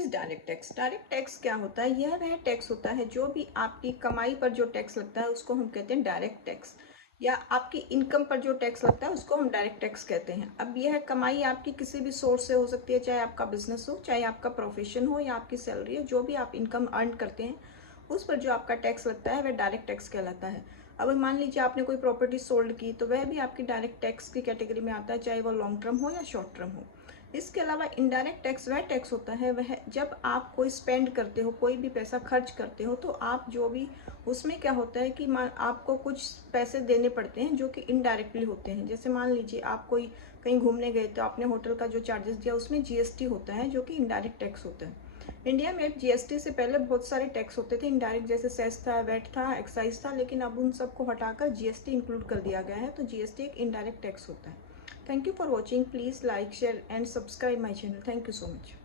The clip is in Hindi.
Is direct tax? Direct tax क्या होता है? यह वह टैक्स होता है जो भी आपकी कमाई पर जो टैक्स लगता है उसको हम कहते हैं डायरेक्ट टैक्स, या आपकी इनकम पर जो टैक्स लगता है उसको हम डायरेक्ट टैक्स कहते हैं। अब यह कमाई आपकी किसी भी सोर्स से हो सकती है, चाहे आपका बिजनेस हो, चाहे आपका प्रोफेशन हो, या आपकी सैलरी हो, जो भी आप इनकम अर्न करते हैं उस पर जो आपका टैक्स लगता है वह डायरेक्ट टैक्स कहलाता है। अब मान लीजिए आपने कोई प्रॉपर्टी सोल्ड की तो वह भी आपकी डायरेक्ट टैक्स की कैटेगरी में आता है, चाहे वो लॉन्ग टर्म हो या शॉर्ट टर्म हो। इसके अलावा इनडायरेक्ट टैक्स वह टैक्स होता है वह जब आप कोई स्पेंड करते हो, कोई भी पैसा खर्च करते हो, तो आप जो भी उसमें क्या होता है कि आपको कुछ पैसे देने पड़ते हैं जो कि इनडायरेक्टली होते हैं। जैसे मान लीजिए आप कोई कहीं घूमने गए तो आपने होटल का जो चार्जेस दिया उसमें जीएसटी होता है जो कि इनडायरेक्ट टैक्स होता है। इंडिया में जीएसटी से पहले बहुत सारे टैक्स होते थे इनडायरेक्ट, जैसे सेस था, वेट था, एक्साइज था, लेकिन अब उन सबको हटाकर जीएसटी इंक्लूड कर दिया गया है। तो जीएसटी एक इनडायरेक्ट टैक्स होता है। Thank you for watching. Please like, share and subscribe my channel. Thank you so much.